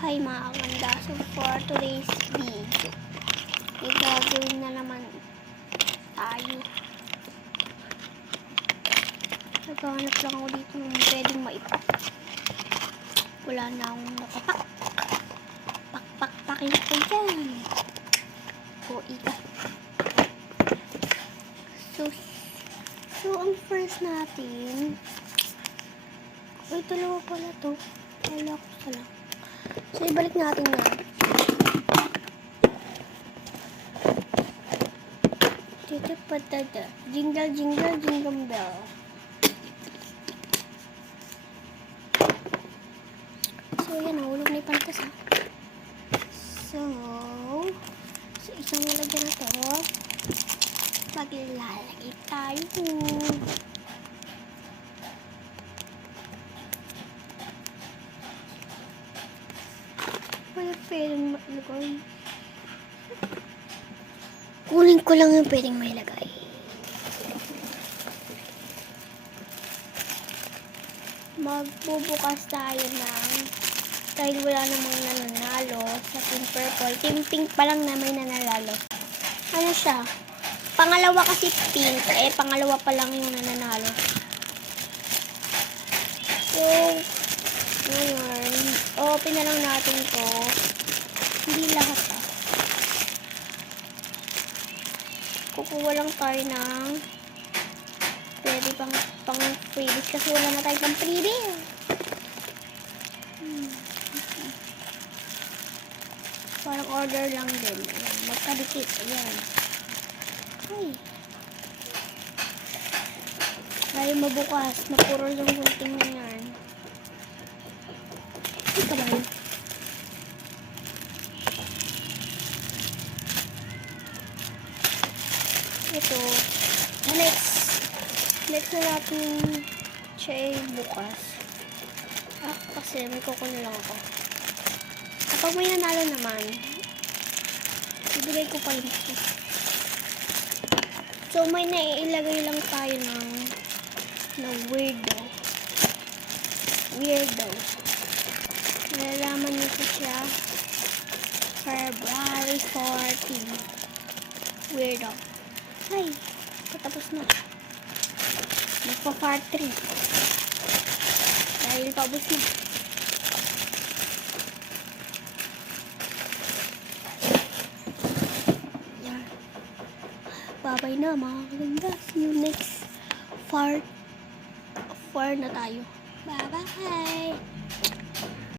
Hi mga kaganda, so for today's video, may gagawin na naman tayo. Naghahanap lang ako dito ng pwedeng maipak. Wala na akong nakapak. Pakpakin ko dyan. O ika. So ang first natin, ay dalawa pala to. Wala ko sa lang. So, ibalik natin na. Dito patada. Jingle, jingle, jingle bell. So, yan. Nahulog na yung pantas, ha. So, isang lalagyan na to. Maglalagay tayo. Wala pwedeng mailagay. Kunin ko lang yung pwedeng mailagay. Magbubukas tayo ng dahil wala namang nananalo sa Team Purple. Team Pink pa lang na may nananalo. Ano siya? Pangalawa kasi Pink. Pangalawa pa lang yung nananalo. So, ngayon, open na lang natin to. Hindi lahat Kukuha lang tayo ng pwede pang freebies kasi wala na tayo pang freebies. Parang order lang din. Ayan, magkadikit. Ayan. Ay. Tayo mabukas. Mapurol yung gunting na yan. Ito ba yun? Ito. Next na natin siya bukas. Kasi may kukunin lang ako. Kapag may nanalo naman, ibigay ko pa rin ito. So, may naiilagay lang tayo ng weirdo. Nalalaman nito siya February 14. Weirdo. Ay, patapos na. Magpa-part 3. Dahil paubos na. Yan. Bye-bye na mga kaganda. See you next part 4 na tayo. Bye-bye!